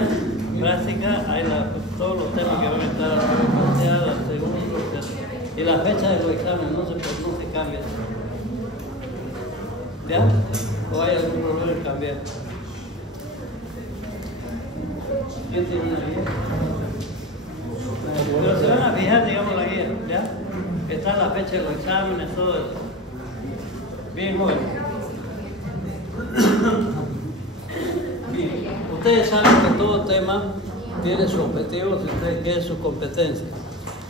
materia práctica hay todos los temas que van a estar planteados, y la fecha de los exámenes no se cambia. ¿Ya? ¿O hay algún problema en cambiar? ¿Quién tiene una guía? Pero se van a fijar, digamos, la guía, ¿ya? Está la fecha de los exámenes, todo eso. Bien, joven. Bien. Ustedes saben que todo tema tiene su objetivo, si ustedes quieren su competencia.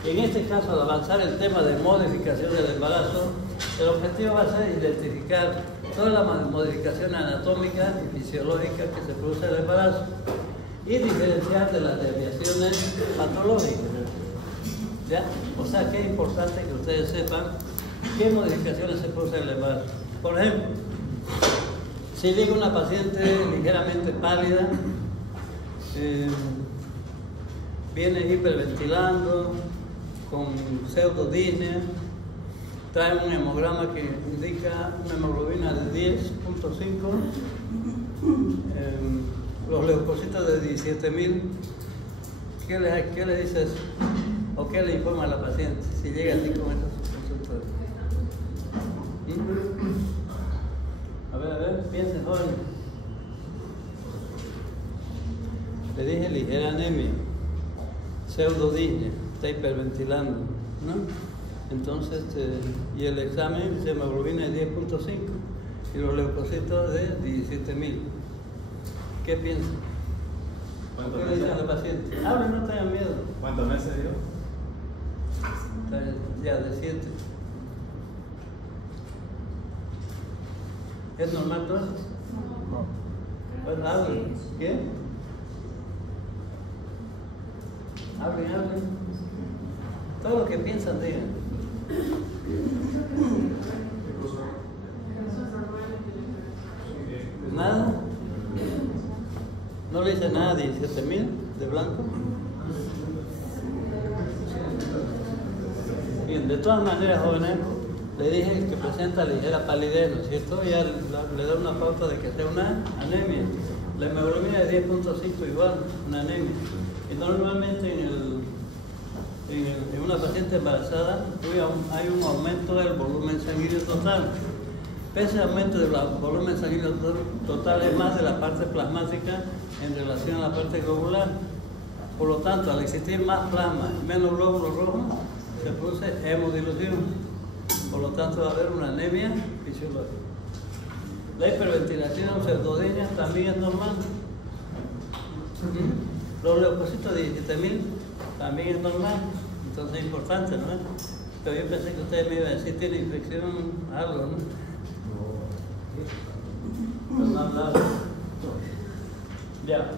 En este caso, al avanzar el tema de modificación del embarazo, el objetivo va a ser identificar todas las modificaciones anatómicas y fisiológicas que se producen en el embarazo y diferenciar de las desviaciones patológicas. ¿Ya? O sea que es importante que ustedes sepan qué modificaciones se producen en el embarazo. Por ejemplo, si llega una paciente ligeramente pálida, viene hiperventilando, con pseudodisnea, trae un hemograma que indica una hemoglobina de 10.5, los leucocitos de 17.000. ¿Qué le dices o qué le informa a la paciente si llega así con esos consultorios? A ver, piensen, joven. Le dije ligera anemia, pseudodisnea, está hiperventilando, ¿no? Entonces, y el examen dice hemoglobina de 10.5 y los leucocitos de 17.000. ¿Qué piensan? ¿Qué le dicen a la paciente? Hablen, no tengan miedo. ¿Cuántos meses dio? Ya, de 7. ¿Es normal todo eso? No. Pues hablen. ¿Qué? Hablen. Todo lo que piensan, digan. ¿Nada? ¿No le dice nada 17.000 de blanco? Bien, de todas maneras, jóvenes, le dije que presenta ligera palidez, ¿no es cierto? Ya le da una pauta de que sea una anemia. La hemoglobina de 10.5 igual, una anemia. Y normalmente en una paciente embarazada hay un aumento del volumen sanguíneo total. Ese aumento del volumen sanguíneo total es más de la parte plasmática en relación a la parte globular. Por lo tanto, al existir más plasma y menos glóbulos rojos, se produce hemodilución. Por lo tanto, va a haber una anemia fisiológica. La hiperventilación pseudodisnea también es normal. Los leucocitos de 17.000 también es normal. Entonces es importante, ¿no? Pero yo pensé que ustedes me iban a decir tiene infección, algo, ¿no? No. Ya.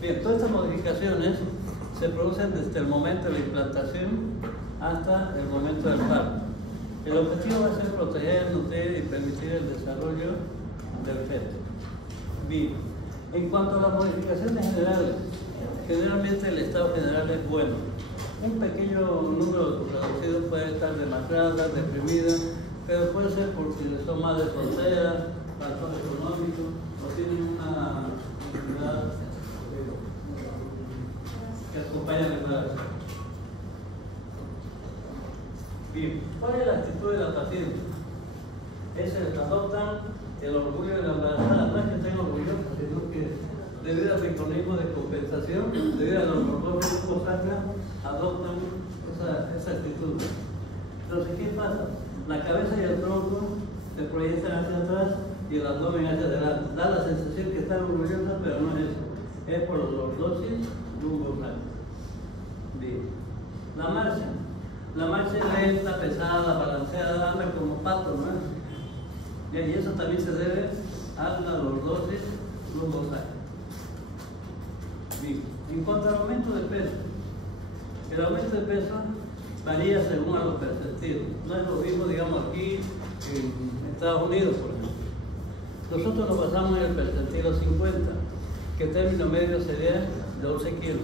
Bien, todas estas modificaciones se producen desde el momento de la implantación hasta el momento del parto. El objetivo va a ser proteger, nutrir y permitir el desarrollo del feto. Bien, en cuanto a las modificaciones generales, generalmente el estado general es bueno. Un pequeño número reducido puede estar demacrada, deprimida, pero puede ser porque son madres solteras, faltón económico, o tienen una enfermedad que acompaña el embarazo. Bien, ¿cuál es la actitud de la paciente? Adoptan el orgullo de la embarazada, no es que estén orgullosos, sino que debido al mecanismo de compensación, debido a los hormonas sacra, adoptan esa actitud. Entonces, ¿qué pasa? La cabeza y el tronco se proyectan hacia atrás y el abdomen hacia adelante. Da la sensación que están orgullosas, pero no es eso. Es por los lordosis lumbosacros. Bien. La marcha es lenta, pesada, balanceada, anda como pato, ¿no? Y eso también se debe a la lordosis lumbosacra. Bien. En cuanto al aumento de peso, el aumento de peso varía según a los percentiles. No es lo mismo, digamos, aquí en Estados Unidos, por ejemplo. Nosotros nos basamos en el percentilo 50, que el término medio sería 12 kilos.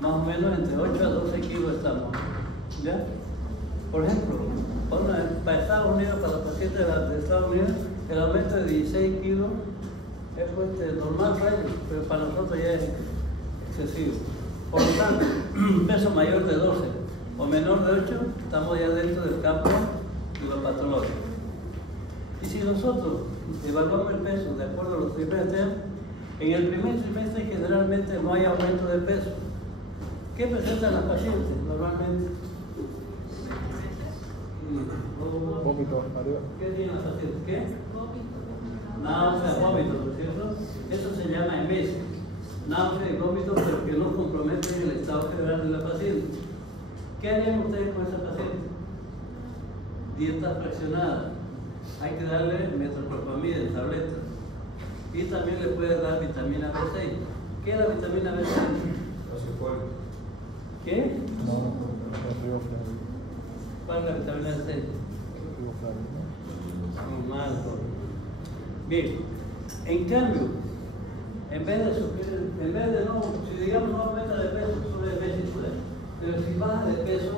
Más o menos entre 8 a 12 kilos estamos. ¿Ya? Por ejemplo, para Estados Unidos, para los pacientes de Estados Unidos, el aumento de 16 kilos normal para ellos, pero para nosotros ya es excesivo. Por lo tanto, un peso mayor de 12 o menor de 8, estamos ya dentro del campo de lo patológico. Y si nosotros evaluamos el peso de acuerdo a los trimestres, en el primer trimestre generalmente no hay aumento de peso. ¿Qué presentan las pacientes normalmente? Vómito arriba. ¿Qué tienen las pacientes? ¿Qué? Náusea, vómito, ¿no es cierto? Eso se llama emesis. Náusea y vómito, pero que no comprometen el estado general de la paciente. ¿Qué harían ustedes con esa paciente? Dieta fraccionada. Hay que darle metoclopramida en tabletas. Y también le puede dar vitamina B6. ¿Qué es la vitamina B6? ¿Qué? ¿Cuál es la vitamina B6? Mal. Bien. En cambio, en vez de no, si digamos no aumenta de peso, sube meses, pero si baja de peso,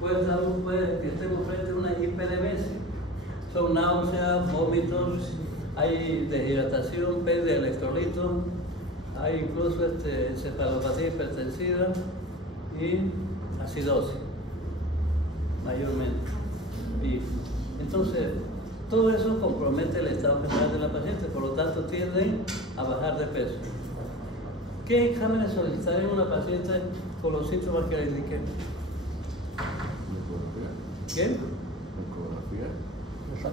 puede que estemos frente a una hiperemesis. Son náuseas, vómitos, hay deshidratación, pérdida de electrolitos, hay incluso encefalopatía hipertensiva y acidosis, mayormente. Y entonces, todo eso compromete el estado general de la paciente, por lo tanto tienden a bajar de peso. ¿Qué exámenes solicitaría una paciente con los síntomas que le indiqué? ¿Qué?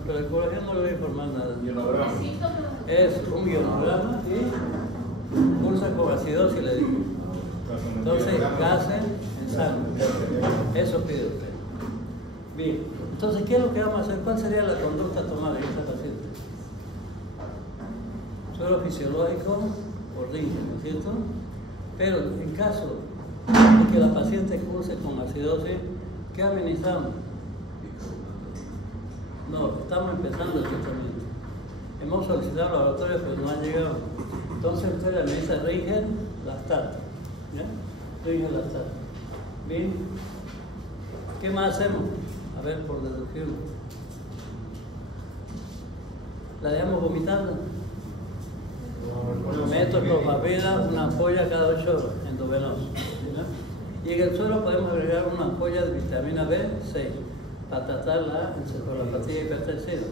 Pero el ecografía no le voy a informar nada. Es un ionograma y pulsa con acidosis, le digo. Entonces, gases en sangre. Eso pide usted. Bien, entonces, ¿qué es lo que vamos a hacer? ¿Cuál sería la conducta a tomar en esta paciente? Suelo fisiológico o ringe, ¿no es cierto? Pero en caso de que la paciente curse con acidosis, ¿qué administramos? No, estamos empezando el tratamiento. Hemos solicitado laboratorios, pero no han llegado. Entonces usted le administra Ringer, Lactat. ¿Ya? Ringer, Lactat. Bien. ¿Qué más hacemos? A ver, por deducción. ¿La dejamos vomitando? Metoclopramida, una ampolla cada 8 horas, endovenoso. ¿Ya? Y en el suelo podemos agregar una ampolla de vitamina B6 para tratar la encefalopatía hipertensiva.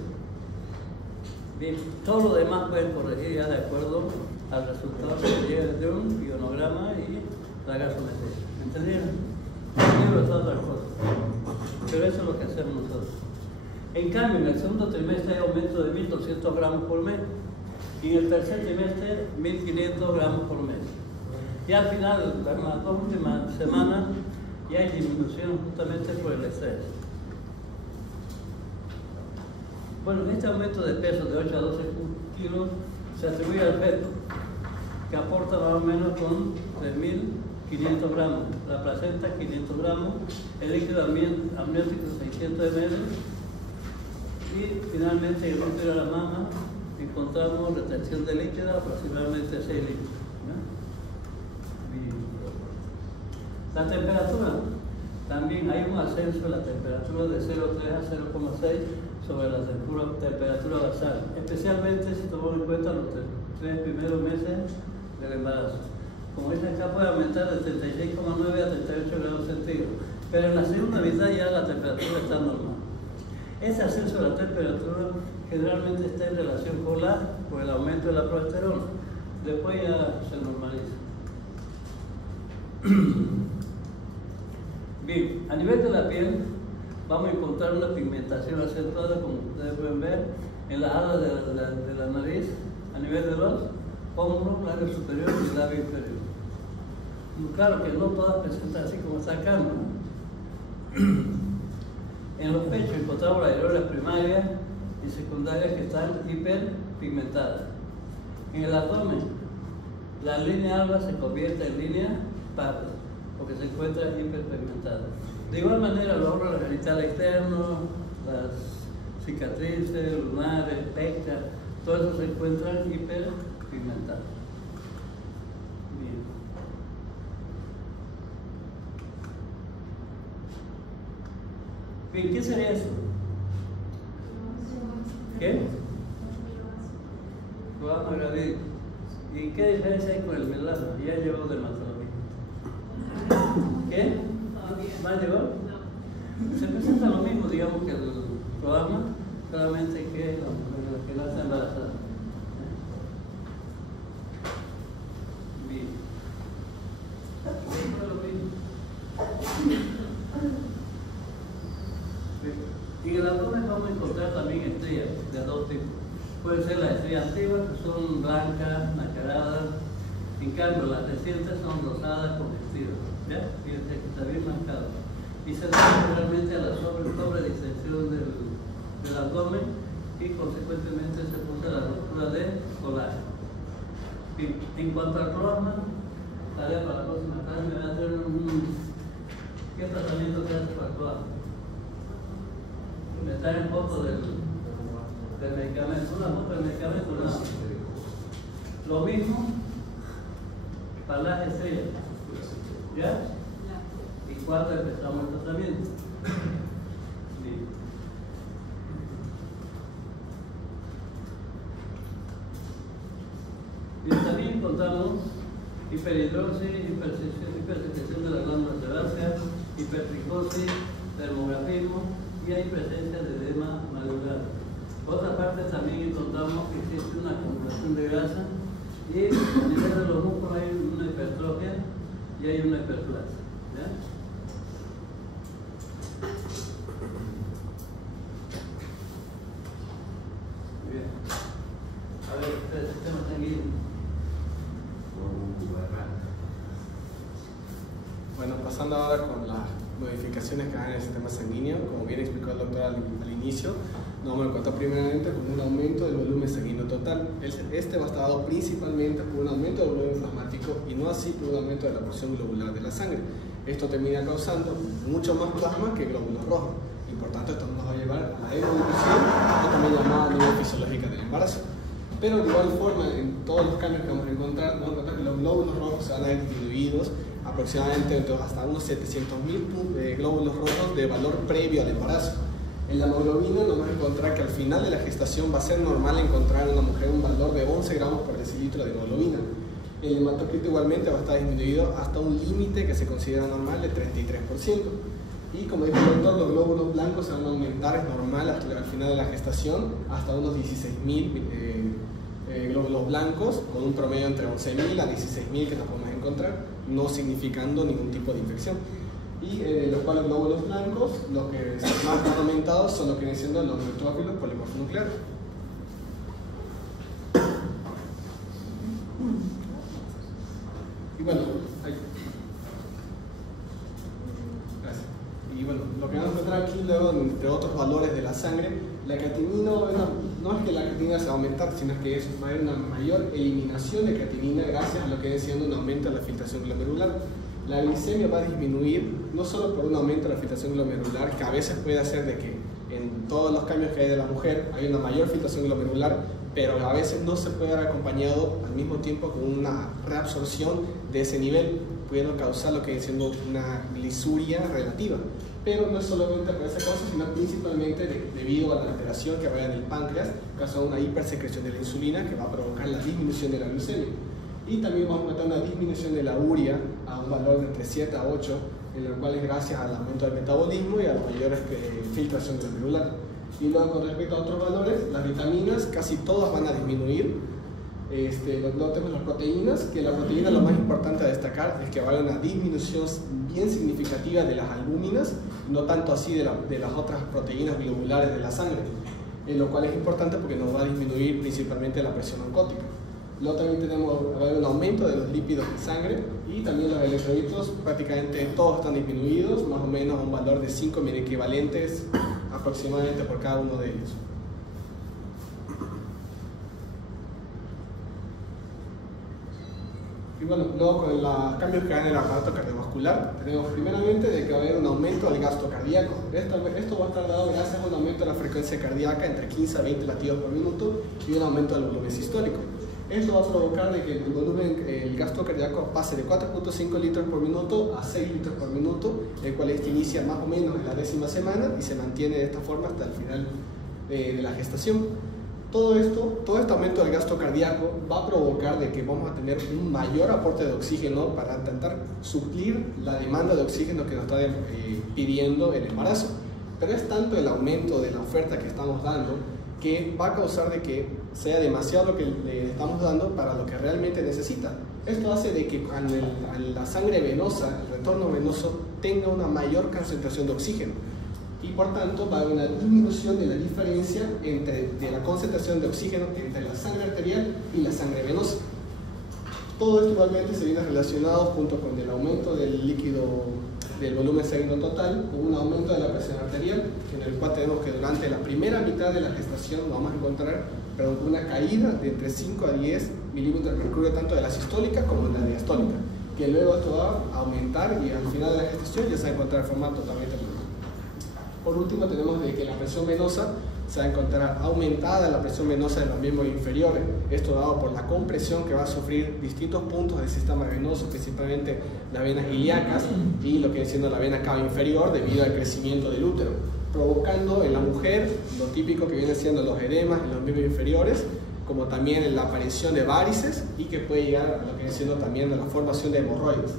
Bien, todo lo demás pueden corregir ya de acuerdo al resultado que llegue de un ionograma y la gasometría. ¿Entendieron? El libro es otra cosa, pero eso es lo que hacemos nosotros. En cambio, en el segundo trimestre hay aumento de 1.200 gramos por mes y en el tercer trimestre 1.500 gramos por mes. Y al final, en las 2 últimas semanas, ya hay disminución justamente por el estrés. Bueno, este aumento de peso de 8 a 12 kilos se atribuye al feto, que aporta más o menos con 3.500 gramos, la placenta 500 gramos, el líquido amniótico 600 ml y finalmente en el útero de la mama encontramos retención de líquido aproximadamente 6 litros. La temperatura, también hay un ascenso en la temperatura de 0,3 a 0,6 sobre la temperatura basal, especialmente si tomamos en cuenta los 3 primeros meses del embarazo. Como dicen acá, puede aumentar de 36,9 a 38 grados centígrados, pero en la segunda mitad ya la temperatura está normal. Ese ascenso de la temperatura generalmente está en relación con el aumento de la progesterona. Después ya se normaliza. Bien, a nivel de la piel vamos a encontrar una pigmentación acentuada, como ustedes pueden ver, en las alas de la nariz, a nivel de los hombros, labio superior y labio inferior. Claro que no todas presentan así como está acá, ¿no? En los pechos encontramos las areolas primarias y secundarias que están hiperpigmentadas. En el abdomen, la línea alba se convierte en línea parda, porque se encuentra hiperpigmentada. De igual manera, los órganos genitales externos, las cicatrices, lunares, pecas, todo eso se encuentran hiperpigmentados. Bien. Bien, ¿qué sería eso? ¿Qué? Programa gravídico. ¿Y qué diferencia hay con el melano? Ya llegó dermatología. ¿Qué? ¿Más llegó? Se presenta lo mismo, digamos, que el programa, solamente que la está embarazada. Bien. Y en el abdomen vamos a encontrar también estrellas de dos tipos. Pueden ser las estrellas antiguas, que son blancas, nacaradas. En cambio, las recientes son rosadas con vestidos. ¿Ya? Fíjense que está bien marcado. Y se debe realmente a la sobredistensión del abdomen y consecuentemente se produce la ruptura de colágeno. En cuanto al croasma, tarea para la próxima clase, me va a hacer ¿qué tratamiento se hace para el croasma? Me trae un poco del medicamento, una foto del medicamento, no. Lo mismo para las estrellas. ¿Ya? ¿Y cuándo empezamos el tratamiento? Bien. Y también encontramos hiperhidrosis, hipersecreción de la glándula sebácea, hipertricosis, termografismo y hay presencia de edema malular. Por otra parte, también encontramos que existe una acumulación de grasa y a nivel de los músculos hay una hipertrofia y hay una hiperplasia. ¿Ya? Muy bien. A ver, el sistema sanguíneo. Bueno, pasando ahora con las modificaciones que hay en el sistema sanguíneo, como bien explicó el doctor al inicio, nos vamos a encontrar primeramente con un aumento del volumen sanguíneo total. Este va a estar dado principalmente por un aumento del volumen plasmático y no así por un aumento de la porción globular de la sangre. Esto termina causando mucho más plasma que glóbulos rojos y por tanto esto nos va a llevar a la hemodilución, o también llamada anemia fisiológica del embarazo. Pero de igual forma, en todos los cambios que vamos a encontrar que los glóbulos rojos se van a ver disminuidos aproximadamente hasta unos 700.000 glóbulos rojos de valor previo al embarazo. En la hemoglobina nos vamos a encontrar que al final de la gestación va a ser normal encontrar en una mujer un valor de 11 gramos por decilitro de hemoglobina. El hematocrito igualmente va a estar disminuido hasta un límite que se considera normal de 33%. Y como dijo el doctor, los glóbulos blancos se van a aumentar, es normal al final de la gestación, hasta unos 16.000 glóbulos blancos, con un promedio entre 11.000 a 16.000 que nos podemos encontrar, no significando ningún tipo de infección. Y los cuales glóbulos blancos, los que más están aumentados son los que vienen siendo los neutrófilos polimorfonucleares. Y bueno, gracias. Y bueno, lo que vamos a encontrar aquí luego, entre otros valores de la sangre, la creatinina, no es que la creatinina se va a aumentar, sino que va a haber una mayor eliminación de creatinina gracias a lo que viene siendo un aumento de la filtración glomerular. La glicemia va a disminuir no solo por un aumento de la filtración glomerular, que a veces puede hacer de que en todos los cambios que hay de la mujer hay una mayor filtración glomerular, pero a veces no se puede ver acompañado al mismo tiempo con una reabsorción de ese nivel, pudiendo causar lo que viene siendo una glisuria relativa. Pero no es solamente por esa cosa, sino principalmente debido a la alteración que va a haber en el páncreas, causando una hipersecreción de la insulina que va a provocar la disminución de la glucemia. Y también vamos a encontrar una disminución de la urea a un valor de entre 7 a 8, en lo cual es gracias al aumento del metabolismo y a la mayor filtración glomerular. Y luego con respecto a otros valores, las vitaminas casi todas van a disminuir. Luego tenemos las proteínas, que la proteína lo más importante a destacar es que va a haber una disminución bien significativa de las albúminas, no tanto así de las otras proteínas globulares de la sangre, lo cual es importante porque nos va a disminuir principalmente la presión oncótica. Luego también va a haber un aumento de los lípidos en sangre y también los electrolitos, prácticamente todos están disminuidos, más o menos a un valor de 5 miliequivalentes aproximadamente por cada uno de ellos. Y bueno, luego con los cambios que hay en el aparato cardiovascular, tenemos primeramente de que va a haber un aumento del gasto cardíaco. Esto va a estar dado gracias a un aumento de la frecuencia cardíaca entre 15 a 20 latidos por minuto y un aumento del volumen sistólico. Esto va a provocar de que el gasto cardíaco pase de 4.5 litros por minuto a 6 litros por minuto, el cual inicia más o menos en la 10ª semana y se mantiene de esta forma hasta el final de la gestación. Todo este aumento del gasto cardíaco va a provocar de que vamos a tener un mayor aporte de oxígeno para intentar suplir la demanda de oxígeno que nos está pidiendo el embarazo. Pero es tanto el aumento de la oferta que estamos dando que va a causar de que sea demasiado lo que le estamos dando para lo que realmente necesita. Esto hace de que la sangre venosa, el retorno venoso, tenga una mayor concentración de oxígeno. Y por tanto va a haber una disminución de la diferencia de la concentración de oxígeno entre la sangre arterial y la sangre venosa. Todo esto igualmente se viene relacionado junto con el aumento del líquido, del volumen sanguíneo total, con un aumento de la presión arterial, en el cual tenemos que durante la primera mitad de la gestación vamos a encontrar una caída de entre 5 a 10 milímetros de mercurio, tanto de la sistólica como de la diastólica, que luego esto va a aumentar y al final de la gestación ya se va a encontrar en forma totalmente normal. Por último, tenemos de que la presión venosa se va a encontrar aumentada, la presión venosa de los miembros inferiores, esto dado por la compresión que va a sufrir distintos puntos del sistema venoso, principalmente las venas ilíacas y lo que viene siendo la vena cava inferior debido al crecimiento del útero, provocando en la mujer lo típico que viene siendo los edemas en los miembros inferiores, como también la aparición de varices y que puede llegar a lo que viene siendo también la formación de hemorroides.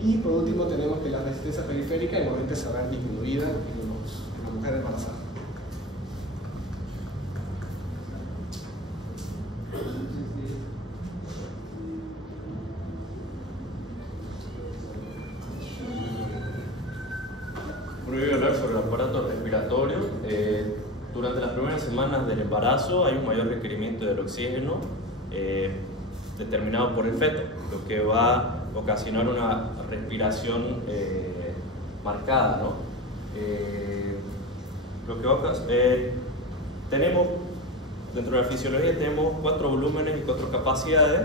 Y por último tenemos que la resistencia periférica igualmente se va a ver disminuida en la mujer embarazada. Bueno, voy a hablar sobre el aparato respiratorio. Durante las primeras semanas del embarazo hay un mayor requerimiento del oxígeno determinado por el feto, lo que va a ocasionar una respiración marcada, ¿no? Tenemos, dentro de la fisiología tenemos 4 volúmenes y 4 capacidades.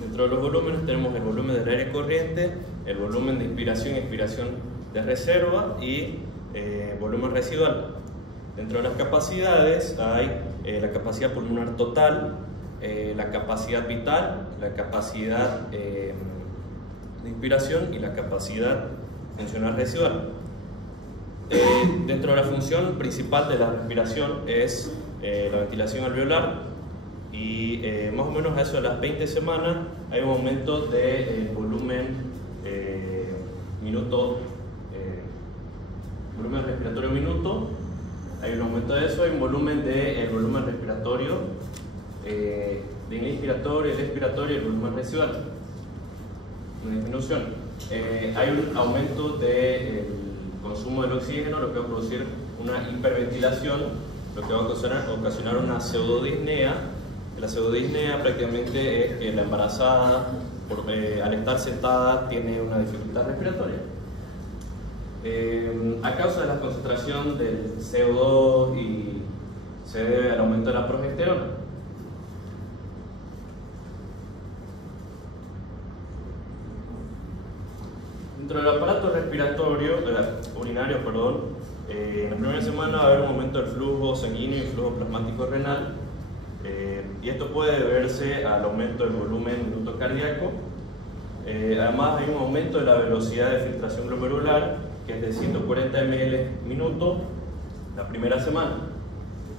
Dentro de los volúmenes tenemos el volumen del aire corriente, el volumen de inspiración y expiración de reserva y volumen residual. Dentro de las capacidades hay la capacidad pulmonar total, la capacidad vital, la capacidad de inspiración y la capacidad funcional residual. Dentro de la función principal de la respiración es la ventilación alveolar y más o menos a eso de las 20 semanas hay un aumento de volumen volumen respiratorio minuto, hay un aumento de eso, hay un volumen de volumen respiratorio, de inspiratorio, el expiratorio y el volumen residual, una disminución. Hay un aumento del consumo del oxígeno, lo que va a producir una hiperventilación, lo que va a ocasionar una pseudodisnea. La pseudodisnea prácticamente es que la embarazada, al estar sentada, tiene una dificultad respiratoria. A causa de la concentración del CO2 y se debe al aumento de la progesterona. Dentro del aparato respiratorio, urinario, en la primera semana va a haber un aumento del flujo sanguíneo y flujo plasmático renal, y esto puede deberse al aumento del volumen minuto cardíaco. Además hay un aumento de la velocidad de filtración glomerular, que es de 140 ml minuto la primera semana.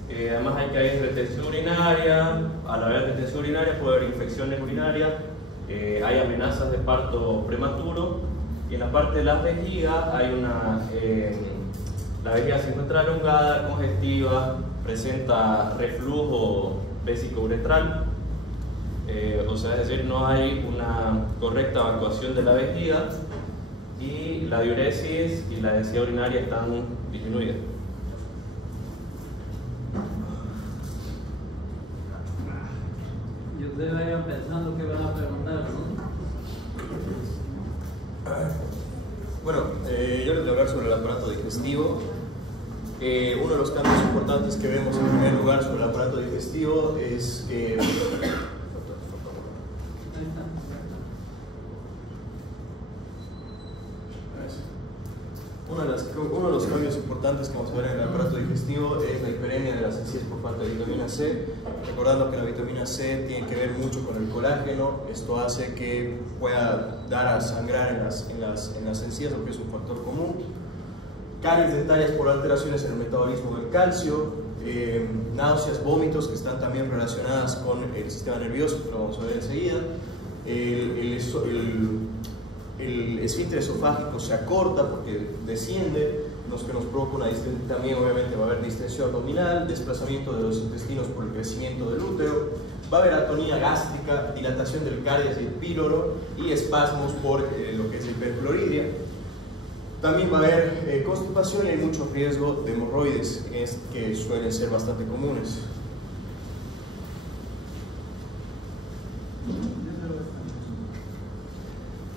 Además hay que haber retención urinaria. Al haber retención urinaria puede haber infecciones urinarias, hay amenazas de parto prematuro, y en la parte de las vejigas hay la vejiga se encuentra elongada, congestiva, presenta reflujo vésico-uretral, o sea, es decir, no hay una correcta evacuación de la vejiga y la diuresis y la densidad urinaria están disminuidas. Y ustedes vayan pensando que van a preguntar, ¿no? Bueno, yo les voy a hablar sobre el aparato digestivo. Uno de los cambios importantes que vemos en primer lugar sobre el aparato digestivo es que uno de los cambios importantes que vamos a ver en el aparato digestivo es la hiperemia de las encías por falta de vitamina C. Recordando que la vitamina C tiene que ver mucho con el colágeno, esto hace que pueda dar a sangrar en las encías, lo que es un factor común. Caries detalladas por alteraciones en el metabolismo del calcio, náuseas, vómitos, que están también relacionadas con el sistema nervioso, que lo vamos a ver enseguida. El esfínter esofágico se acorta porque desciende, que nos provoca una distensión. También obviamente va a haber distensión abdominal, desplazamiento de los intestinos por el crecimiento del útero, va a haber atonía gástrica, dilatación del cardias y el píloro y espasmos por lo que es la hipercloridia. También va a haber constipación y hay mucho riesgo de hemorroides, que suelen ser bastante comunes.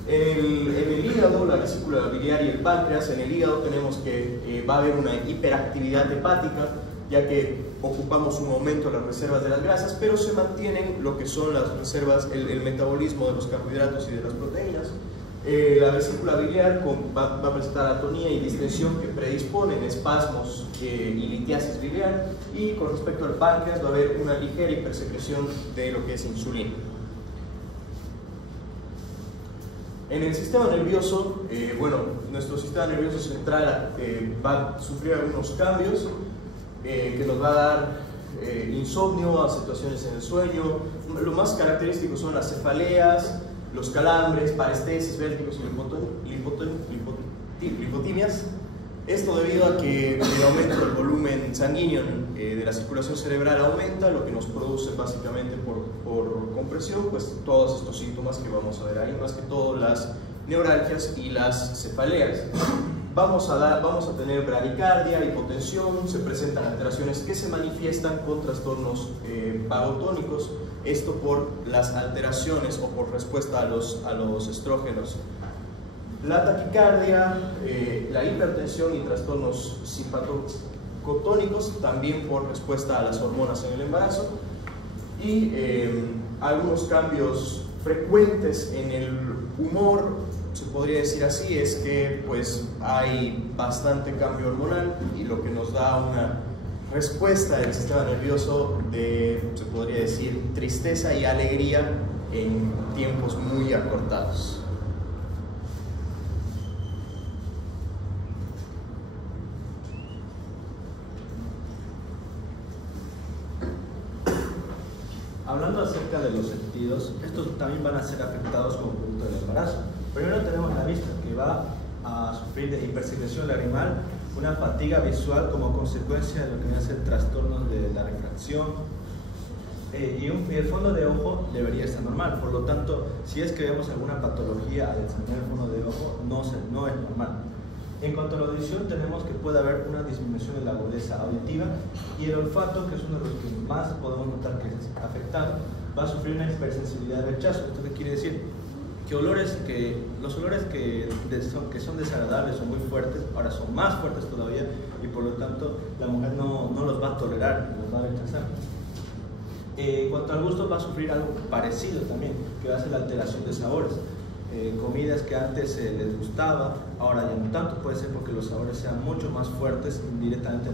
En el hígado, la vesícula biliar y el páncreas. En el hígado tenemos que va a haber una hiperactividad hepática, ya que ocupamos un aumento de las reservas de las grasas, pero se mantienen lo que son las reservas, el metabolismo de los carbohidratos y de las proteínas. La vesícula biliar va a presentar atonía y distensión que predisponen espasmos y litiasis biliar, y con respecto al páncreas va a haber una ligera hipersecreción de lo que es insulina. En el sistema nervioso, nuestro sistema nervioso central va a sufrir algunos cambios que nos va a dar insomnio, a situaciones en el sueño. Lo más característico son las cefaleas, los calambres, parestesis, vértigos y lipotimias. Esto debido a que el aumento del volumen sanguíneo de la circulación cerebral aumenta, lo que nos produce básicamente por compresión, pues todos estos síntomas que vamos a ver ahí, más que todo las neuralgias y las cefaleas. Vamos a tener bradicardia, hipotensión, se presentan alteraciones que se manifiestan con trastornos vagotónicos, esto por las alteraciones o por respuesta a los estrógenos. La taquicardia, la hipertensión y trastornos simpatocotónicos, también por respuesta a las hormonas en el embarazo, y algunos cambios frecuentes en el humor, se podría decir así, es que pues hay bastante cambio hormonal, y lo que nos da una respuesta del sistema nervioso de, se podría decir, tristeza y alegría en tiempos muy acortados. Hablando acerca de los sentidos, estos también van a ser afectados como producto del embarazo. Primero tenemos la vista, que va a sufrir de hipersecreción lagrimal, una fatiga visual como consecuencia de lo que viene a ser trastornos de la refracción, y el fondo de ojo debería estar normal. Por lo tanto, si es que vemos alguna patología al examinar el fondo de ojo, no es normal. En cuanto a la audición, tenemos que puede haber una disminución de la agudeza auditiva, y el olfato, que es uno de los que más podemos notar que es afectado, va a sufrir una hipersensibilidad de rechazo. ¿Esto qué quiere decir? Que los olores que son desagradables, son muy fuertes, ahora son más fuertes todavía, y por lo tanto la mujer no los va a tolerar, los va a rechazar. En cuanto al gusto, va a sufrir algo parecido también, que va a ser la alteración de sabores. Comidas que antes les gustaba, ahora ya no tanto, puede ser porque los sabores sean mucho más fuertes, directamente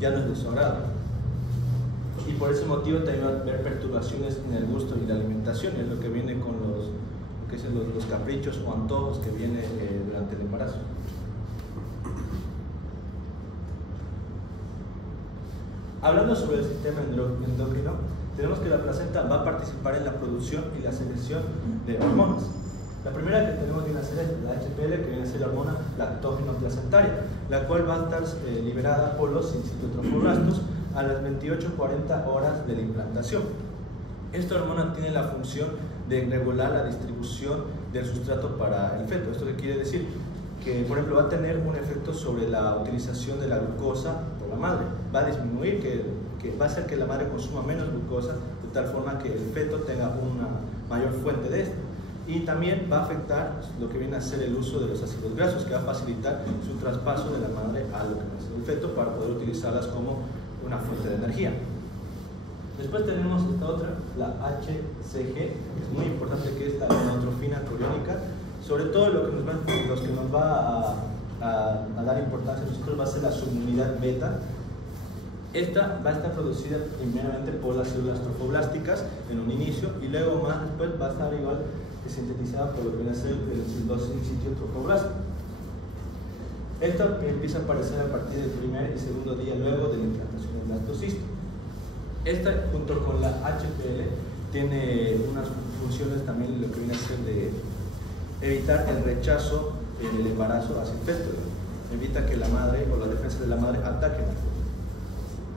ya no es de su agrado. Y por ese motivo también va a haber perturbaciones en el gusto y la alimentación, es lo que viene con los caprichos o antojos que viene durante el embarazo. Hablando sobre el sistema endocrino, tenemos que la placenta va a participar en la producción y la secreción de hormonas. La primera que tenemos que hacer es la HPL, que viene a ser la hormona lactógeno-placentaria, la cual va a estar liberada por los incitotrofoblastos a las 28-40 horas de la implantación. Esta hormona tiene la función de regular la distribución del sustrato para el feto. ¿Esto qué quiere decir? Que, por ejemplo, va a tener un efecto sobre la utilización de la glucosa por la madre. Va a disminuir, que va a hacer que la madre consuma menos glucosa, de tal forma que el feto tenga una mayor fuente de esto. Y también va a afectar lo que viene a ser el uso de los ácidos grasos, que va a facilitar su traspaso de la madre a lo que viene a ser el feto para poder utilizarlas como una fuente de energía. Después tenemos esta otra, la HCG, que es muy importante, que es la gonadotrofina coriónica. Sobre todo lo que nos va a dar importancia a nosotros va a ser la subunidad beta. Esta va a estar producida primeramente por las células trofoblásticas en un inicio, y luego más después va a estar igual sintetizada por lo que viene a ser los incitotrofoblastos. Esto empieza a aparecer a partir del primer y segundo día luego de la implantación del blastocisto. Esta, junto con la HPL, tiene unas funciones también, lo que viene a ser de evitar el rechazo en el embarazo hacia el feto. Evita que la madre o las defensas de la madre ataquen al feto.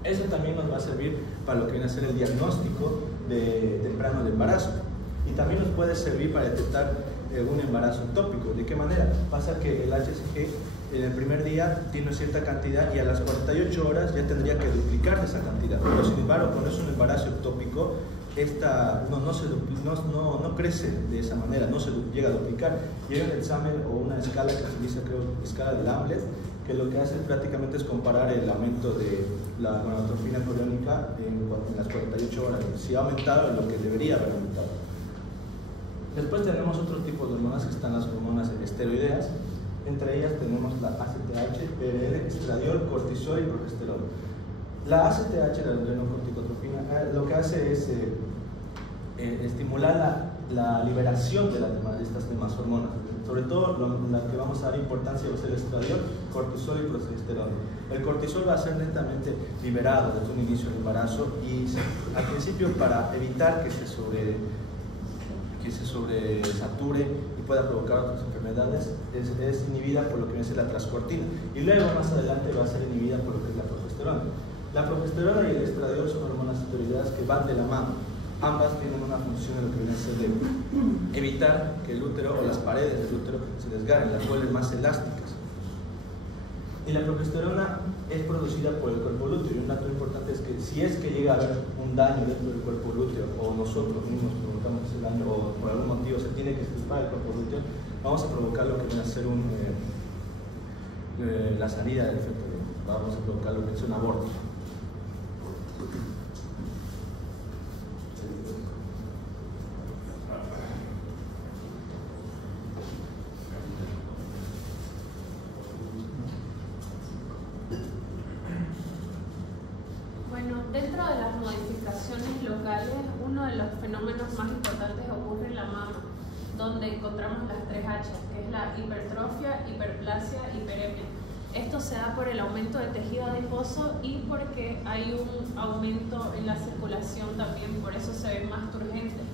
Eso también nos va a servir para lo que viene a ser el diagnóstico temprano del embarazo. Y también nos puede servir para detectar un embarazo ectópico. ¿De qué manera? Pasa que el HCG en el primer día tiene cierta cantidad y a las 48 horas ya tendría que duplicarse esa cantidad. Pero sin embargo, cuando es un embarazo ectópico, no crece de esa manera, no se llega a duplicar. Y hay un examen o una escala que se utiliza, creo, escala de Lamblett, que lo que hace prácticamente es comparar el aumento de la gonadotrofina coriónica en las 48 horas. Si ha aumentado, es lo que debería haber aumentado. Después tenemos otro tipo de hormonas que están las hormonas esteroideas. Entre ellas tenemos la ACTH, PRL, estradiol, cortisol y progesterona. La ACTH, la adrenocorticotropina, lo que hace es estimular la liberación de estas demás hormonas. Sobre todo la que vamos a dar importancia va a ser el estradiol, cortisol y progesterona. El cortisol va a ser lentamente liberado desde un inicio del embarazo y al principio, para evitar que se sobresature y pueda provocar otras enfermedades, es inhibida por lo que viene a ser la transcortina, y luego más adelante va a ser inhibida por lo que es la progesterona. La progesterona y el estradiol son hormonas esteroideas que van de la mano. Ambas tienen una función en lo que viene a ser de evitar que el útero o las paredes del útero se desgarren, las vuelven más elásticas. Y la progesterona es producida por el cuerpo lúteo, y un dato importante es que si es que llega a haber un daño dentro del cuerpo lúteo, o nosotros mismos provocamos ese daño, o por algún motivo se tiene que extirpar el cuerpo lúteo, vamos a provocar lo que viene a ser la salida del feto, vamos a provocar lo que es un aborto. Dentro de las modificaciones locales, uno de los fenómenos más importantes ocurre en la mama, donde encontramos las 3 H, que es la hipertrofia, hiperplasia, hiperemia. Esto se da por el aumento del tejido adiposo y porque hay un aumento en la circulación también, por eso se ven más turgentes.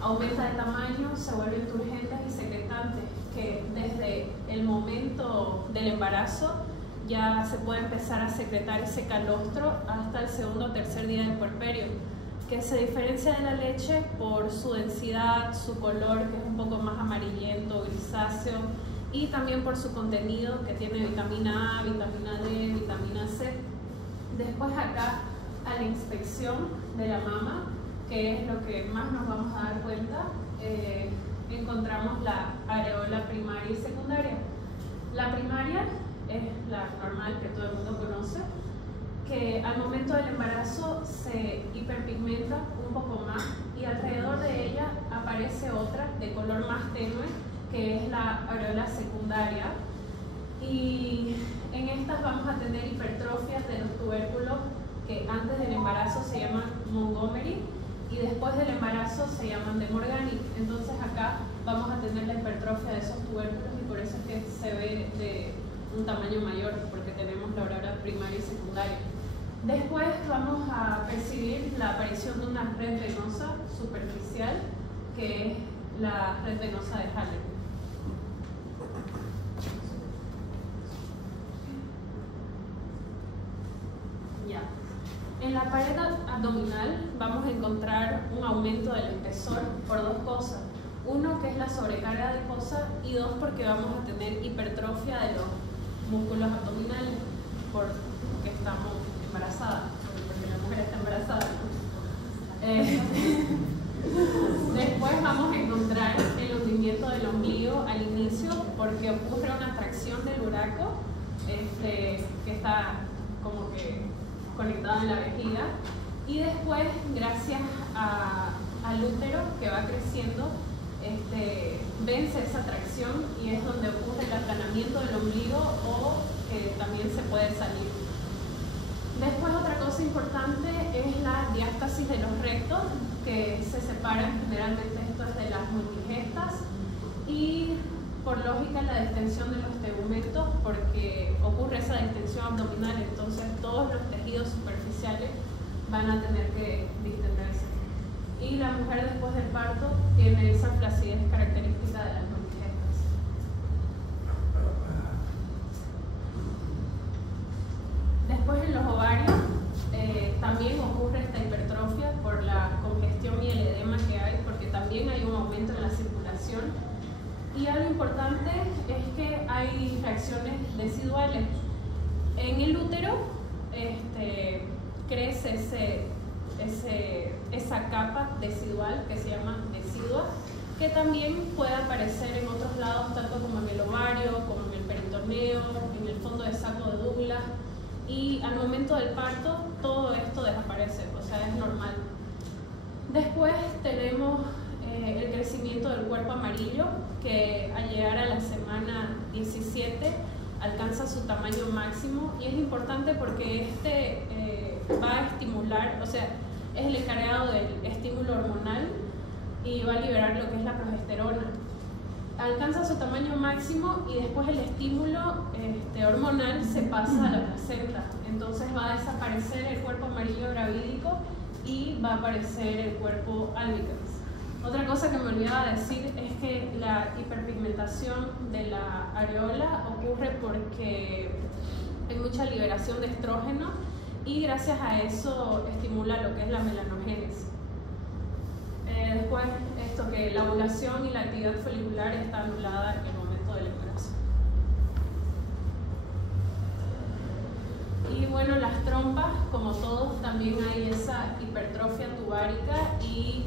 Aumenta de tamaño, se vuelven turgentes y secretantes, que desde el momento del embarazo ya se puede empezar a secretar ese calostro hasta el segundo o tercer día del puerperio, que se diferencia de la leche por su densidad, su color, que es un poco más amarillento, grisáceo, y también por su contenido, que tiene vitamina A, vitamina D, vitamina C. Después acá, a la inspección de la mama, que es lo que más nos vamos a dar cuenta, encontramos la areola primaria y secundaria. La primaria es la normal que todo el mundo conoce, que al momento del embarazo se hiperpigmenta un poco más y alrededor de ella aparece otra de color más tenue, que es la areola secundaria, y en estas vamos a tener hipertrofias de los tubérculos que antes del embarazo se llaman Montgomery y después del embarazo se llaman de Morgani. Entonces acá vamos a tener la hipertrofia de esos tubérculos y por eso es que se ve de un tamaño mayor, porque tenemos la areola primaria y secundaria. Después vamos a percibir la aparición de una red venosa superficial, que es la red venosa de Hallen. Ya. En la pared abdominal vamos a encontrar un aumento del espesor por 2 cosas. Uno, que es la sobrecarga adiposa, y 2, porque vamos a tener hipertrofia de los músculos abdominales porque estamos embarazadas, porque la mujer está embarazada. Después vamos a encontrar el hundimiento del ombligo al inicio, porque ocurre una tracción del uraco que está como que conectado en la vejiga, y después, gracias al útero que va creciendo, vence esa tracción y es donde ocurre el aplanamiento del ombligo, o que también se puede salir. Después, otra cosa importante es la diástasis de los rectos, que se separan generalmente, esto es de las multigestas, y por lógica la distensión de los tegumentos, porque ocurre esa distensión abdominal, entonces todos los tejidos superficiales van a tener que distenderse. Y la mujer después del parto tiene esa flacidez característica de las multigestas. Después en los ovarios también ocurre esta hipertrofia por la congestión y el edema que hay, porque también hay un aumento en la circulación. Y algo importante es que hay reacciones deciduales. En el útero crece esa capa decidual que se llama decidua, que también puede aparecer en otros lados, tanto como en el ovario, como en el peritoneo, en el fondo de saco de Douglas, y al momento del parto todo esto desaparece, o sea, es normal. Después tenemos el crecimiento del cuerpo amarillo, que al llegar a la semana 17 alcanza su tamaño máximo, y es importante porque va a estimular, o sea, es el encargado del estímulo hormonal y va a liberar lo que es la progesterona. Alcanza su tamaño máximo y después el estímulo hormonal se pasa a la placenta, entonces va a desaparecer el cuerpo amarillo gravídico y va a aparecer el cuerpo albicans. Otra cosa que me olvidaba decir es que la hiperpigmentación de la areola ocurre porque hay mucha liberación de estrógeno y gracias a eso estimula lo que es la melanogénesis. Después, esto que la ovulación y la actividad folicular está anulada en el momento del embarazo. Y bueno, las trompas, como todos, también hay esa hipertrofia tubárica y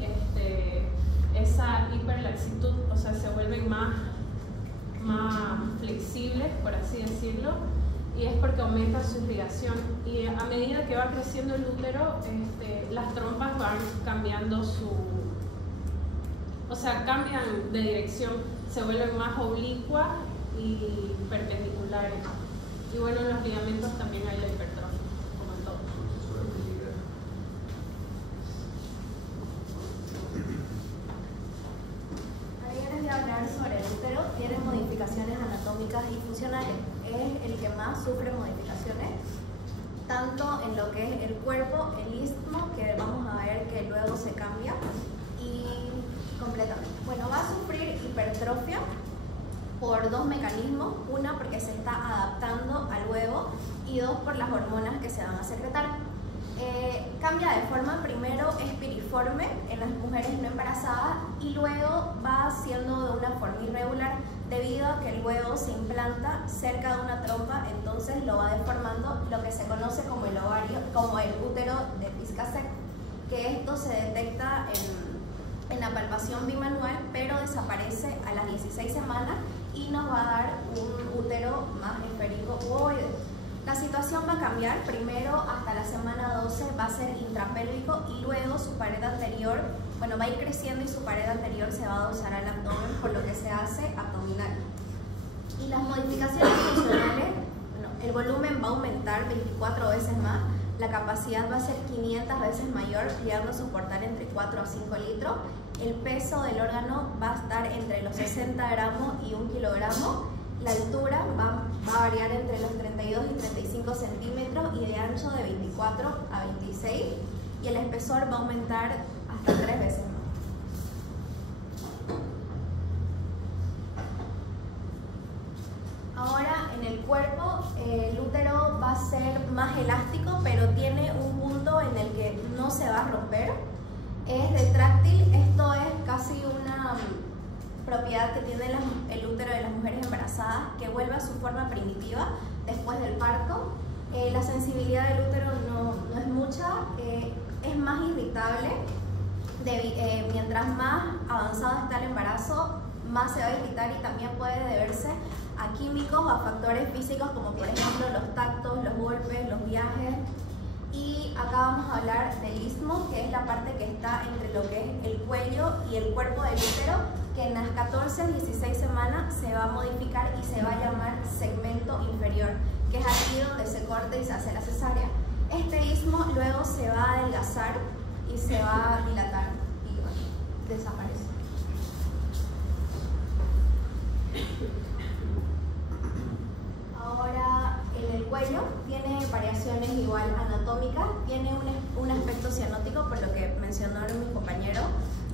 esa hiperlaxitud, o sea, se vuelven más flexibles, por así decirlo, y es porque aumenta su irrigación. Y a medida que va creciendo el útero, las trompas van cambiando cambian de dirección, se vuelven más oblicuas y perpendiculares. Y bueno, en los ligamentos también hay la hipertrofia, como en todo. Ahora les voy a hablar sobre el útero. Tiene modificaciones anatómicas y funcionales. Es el que más sufre modificaciones, tanto en lo que es el cuerpo, el istmo, que vamos a ver que luego se cambia, y completamente. Bueno, va a sufrir hipertrofia por dos mecanismos: una porque se está adaptando al huevo y dos por las hormonas que se van a secretar. Cambia de forma, primero es piriforme en las mujeres no embarazadas y luego va siendo de una forma irregular debido a que el huevo se implanta cerca de una trompa, entonces lo va deformando, lo que se conoce como el ovario, como el útero de Piscaset, que esto se detecta en la palpación bimanual, pero desaparece a las 16 semanas y nos va a dar un útero más esférico u ovoide. La situación va a cambiar, primero hasta la semana 12 va a ser intrapélvico y luego su pared anterior, bueno, va a ir creciendo y su pared anterior se va a adosar al abdomen, por lo que se hace abdominal. Y las modificaciones funcionales, bueno, el volumen va a aumentar 24 veces más, la capacidad va a ser 500 veces mayor, llegando a soportar entre 4 a 5 litros. El peso del órgano va a estar entre los 60 gramos y 1 kilogramo. La altura va a variar entre los 32 y 35 centímetros y de ancho de 24 a 26. Y el espesor va a aumentar hasta 3 veces más. Ahora, en el cuerpo, el útero va a ser más elástico, pero tiene un punto en el que no se va a romper. Es retráctil, esto es casi una propiedad que tiene el útero de las mujeres embarazadas, que vuelve a su forma primitiva después del parto. La sensibilidad del útero no es mucha, es más irritable. Mientras más avanzado está el embarazo, más se va a irritar y también puede deberse a químicos o a factores físicos como por ejemplo los tactos, los golpes, los viajes. Y acá vamos a hablar del istmo, que es la parte que está entre lo que es el cuello y el cuerpo del útero, que en las 14-16 semanas se va a modificar y se va a llamar segmento inferior, que es aquí donde se corta y se hace la cesárea. Este istmo luego se va a adelgazar y se va a dilatar y bueno, desaparece. mencionó mi compañero,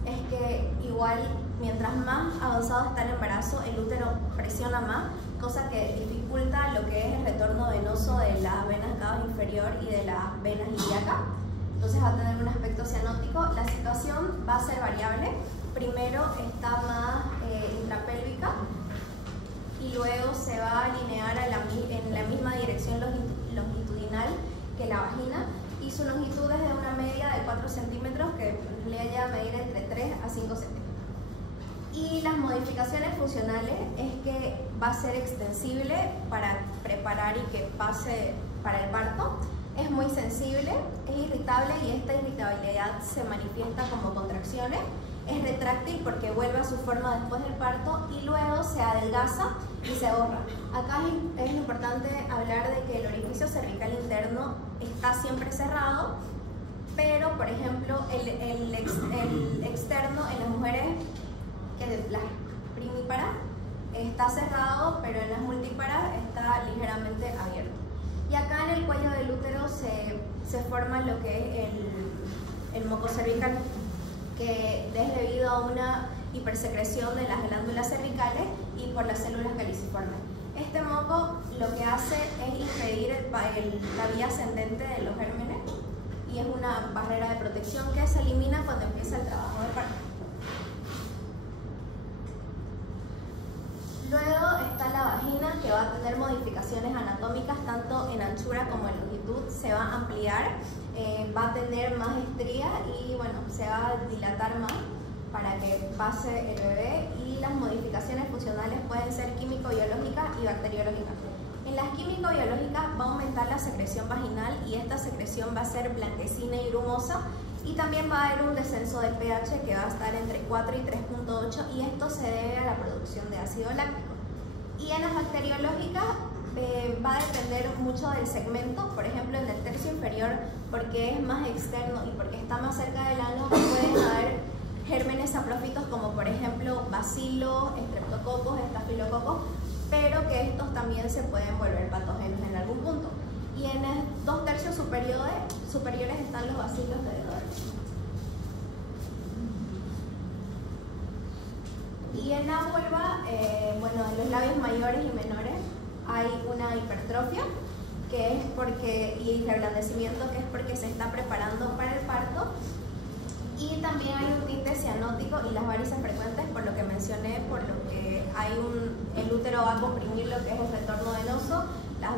es que igual mientras más avanzado está el embarazo, el útero presiona más, cosa que dificulta lo que es el retorno venoso de las venas cava inferior y de las venas ilíacas. Entonces va a tener un aspecto cianótico. La situación va a ser variable. Primero está más intrapélvica y luego se va a alinear en la misma dirección longitudinal que la vagina, y su longitud es de una media de 4 centímetros, que le llega a medir entre 3 a 5 centímetros. Y las modificaciones funcionales es que va a ser extensible para preparar y que pase para el parto. Es muy sensible, es irritable y esta irritabilidad se manifiesta como contracciones. Es retráctil porque vuelve a su forma después del parto y luego se adelgaza y se borra. Acá es importante hablar de que el orificio cervical interno está siempre cerrado, pero por ejemplo el externo en las mujeres, las primíparas, está cerrado, pero en las multíparas está ligeramente abierto. Y acá en el cuello del útero se forma lo que es el moco cervical, que es debido a una hipersecreción de las glándulas cervicales y por las células caliciformes. Este moco lo que hace es impedir la vía ascendente de los gérmenes y es una barrera de protección que se elimina cuando empieza el trabajo de parto. Luego está la vagina, que va a tener modificaciones anatómicas tanto en anchura como en longitud. Se va a ampliar, va a tener más estría y bueno, se va a dilatar más para que pase el bebé, y las modificaciones funcionales pueden ser químico-biológicas y bacteriológicas. En las químico-biológicas va a aumentar la secreción vaginal y esta secreción va a ser blanquecina y grumosa, y también va a haber un descenso del pH que va a estar entre 4 y 3.8, y esto se debe a la producción de ácido láctico. Y en las bacteriológicas va a depender mucho del segmento. Por ejemplo, en el tercio inferior, porque es más externo y porque está más cerca del ano, pueden haber gérmenes saprofíticos como por ejemplo bacilos, estreptococos, estafilococos, pero que estos también se pueden volver patógenos en algún punto. Y en los 2 tercios superiores están los bacilos de Ehrlich. Y en la vulva, bueno, en los labios mayores y menores hay una hipertrofia, que es porque, y reblandecimiento, que es porque se está preparando para el parto. Y también hay un tinte cianótico y las varices frecuentes, por lo que mencioné, por lo que el útero va a comprimir lo que es el retorno venoso, la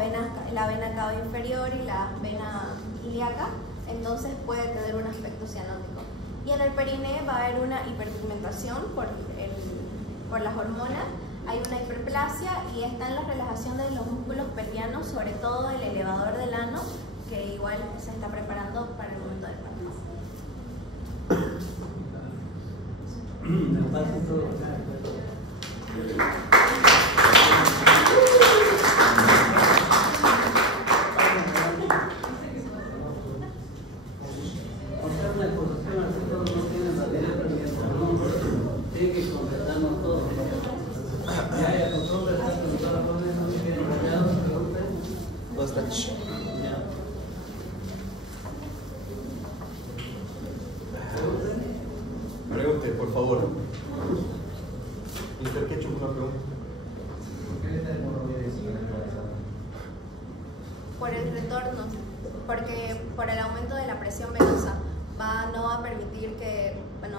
vena cava inferior y la vena ilíaca, entonces puede tener un aspecto cianótico. Y en el perineo va a haber una hiperpigmentación por las hormonas, hay una hiperplasia y está en la relajación de los músculos pelvianos, sobre todo el elevador del ano, que igual se está preparando para el momento del parto. Pregunte, por favor. ¿Qué ha hecho una pregunta? Por el retorno, porque por el aumento de la presión venosa no va a permitir que, bueno,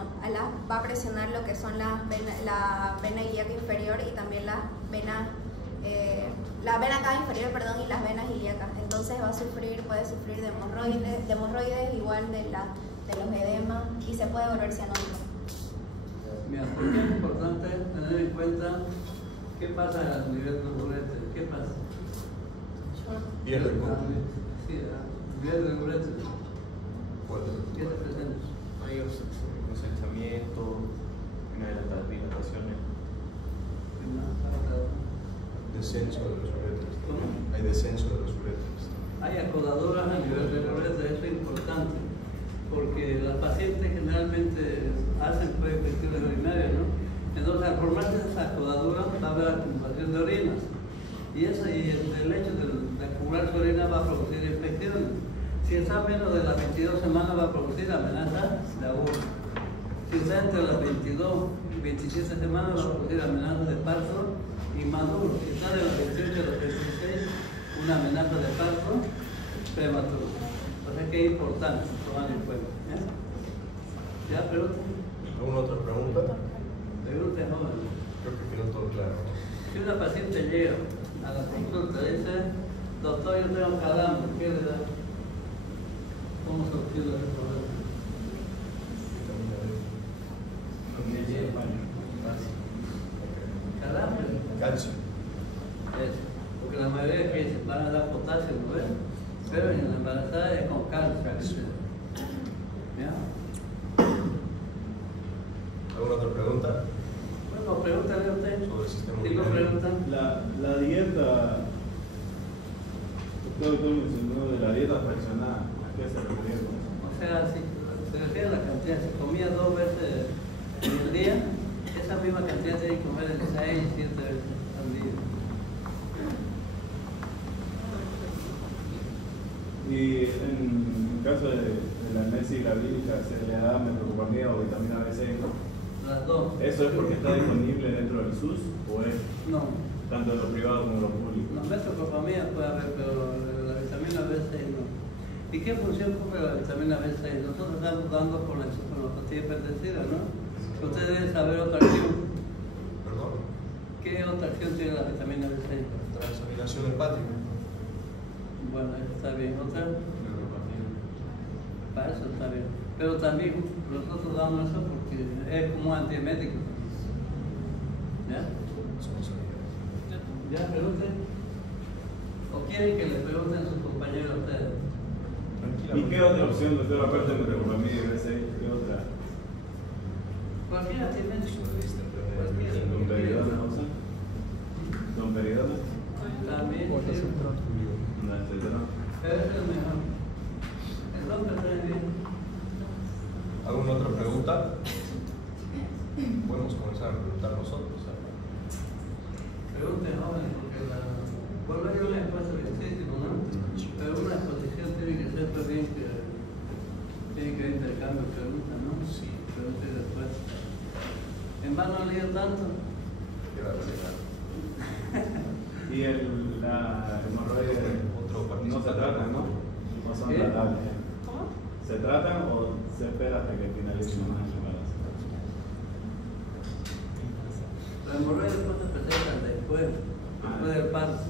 va a presionar lo que son la vena ilíaca inferior y también la vena cava inferior, perdón, y las venas ilíacas. Entonces puede sufrir de hemorroides, igual de los edemas, y se puede volver cianótico. Mira, porque es importante tener en cuenta qué pasa a nivel turbulente, qué pasa. Pierde el cuerpo. Sí, a nivel turbulente. ¿Qué te presenta? Hay ensanchamiento, una de las dilataciones. Descenso de los uretres. ¿Cómo? Hay descenso de los uretres. Hay acodaduras a nivel de la uretra, eso es importante, porque las pacientes generalmente hacen infecciones urinarias, ¿no? Entonces, al formarse esas acodaduras va a haber acumulación de orinas, y el hecho de acumular su orina va a producir infecciones. Si está menos de las 22 semanas va a producir amenaza de aborto. Si está entre las 22 y 27 semanas va a producir amenaza de parto inmaduro. Si está de las 28 a las 26, una amenaza de parto prematuro. O sea que es importante tomar en cuenta. ¿Ya? ¿Pregunta? ¿Alguna otra pregunta? Pregunta, joven. Creo que quedó todo claro. Si una paciente llega a la consulta y dice, doctor, yo tengo calambre, ¿qué le da? ¿Cómo surtirle ese problema? Calambre. Calcio. Eso. Porque la mayoría que se van a dar potasio, ¿no ves? Pero en la embarazada es con calcio. ¿Ya? ¿Alguna otra pregunta? Bueno, pregúntale a usted. Sobre el sistema Si no urinario. preguntan. La dieta, usted mencionó de la dieta fraccionada, ¿a qué se refiere? O sea, si se refiere a la cantidad, si comía 2 veces en el día, esa misma cantidad tiene que comer de 6 y 7 veces al día. Y en caso de la anemia gravídica, ¿se le da metoclopramida o vitamina B6? Las dos. ¿Eso es porque está disponible dentro del SUS o es No. tanto en lo privado como en lo público? La metoclopramida puede haber, pero la vitamina B6 no. ¿Y qué función cumple la vitamina B6? Nosotros estamos dando por la pastilla hipertensiva, ¿no? Ustedes deben saber otra acción. ¿Perdón? ¿Qué otra acción tiene la vitamina B6? Transaminación hepática. Bueno, eso está bien. ¿Otra? Para eso está bien. Pero también nosotros damos eso porque es como un antiemético. ¿Ya? ¿Ya pregunten? ¿O quieren que le pregunten a sus compañeros a ustedes? ¿Y qué otra opción, doctor, aparte de metoclopramida y B6? ¿Qué otra? Cualquier antiemético. ¿Domperidona usan? ¿Domperidona? También. Sí. No, etcétera. Pero eso es mejor. El nombre está bien. ¿Alguna otra pregunta? Podemos comenzar a preguntar nosotros. Pregunten, jóvenes, porque bueno, yo les he puesto bienísimo, ¿no? Pero una exposición tiene que ser pues bien que tiene que haber intercambio de preguntas, ¿no? Sí. Preguntas y respuestas. ¿En vano han leído tanto? Y la hemorroide no se trata, ¿no? No son ¿Qué? tratables. ¿Cómo? ¿Se tratan o se espera hasta que finalice una embarazo? La hemorroide después se presenta después del parto.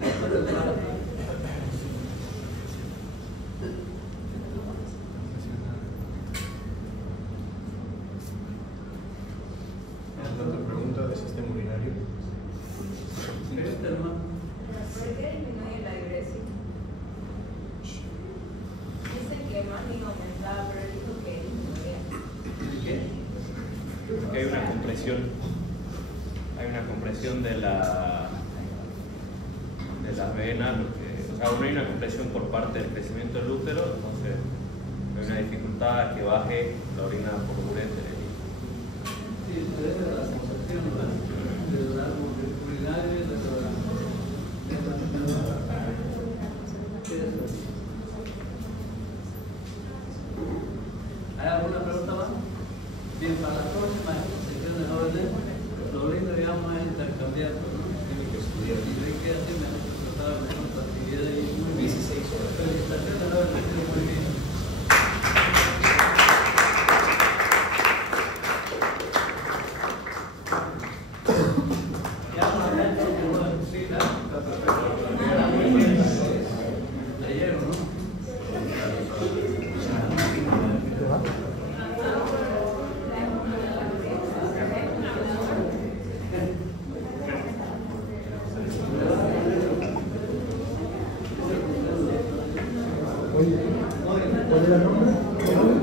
Después del parto. ¿Alguna otra pregunta del sistema urinario? Este hermano. ¿Por qué disminuye la diuresis? Dice que Manny aumentaba, pero dijo que disminuía. ¿Qué? Porque hay una compresión de las venas, o sea, hay una compresión por parte del crecimiento del útero, entonces hay una dificultad a que baje la orina por urete. Sí, se debe a la sensación, ¿verdad? Del árbol urinario y de la... ¿Qué es eso? ¿Hay alguna pregunta más? Bien, para las próximas exposiciones jóvenes, lo lindo, digamos, es intercambiar, ¿no? Tiene que estudiar. Y ve que así me trataba mejor para que quede ahí muy bien. 16 horas. Felicitaciones, jóvenes, muy bien. Ya no hablan como una cocina, está perfecto. Era muy bien. Leyeron, ¿no? ¿Cuál era el nombre? ¿El nombre?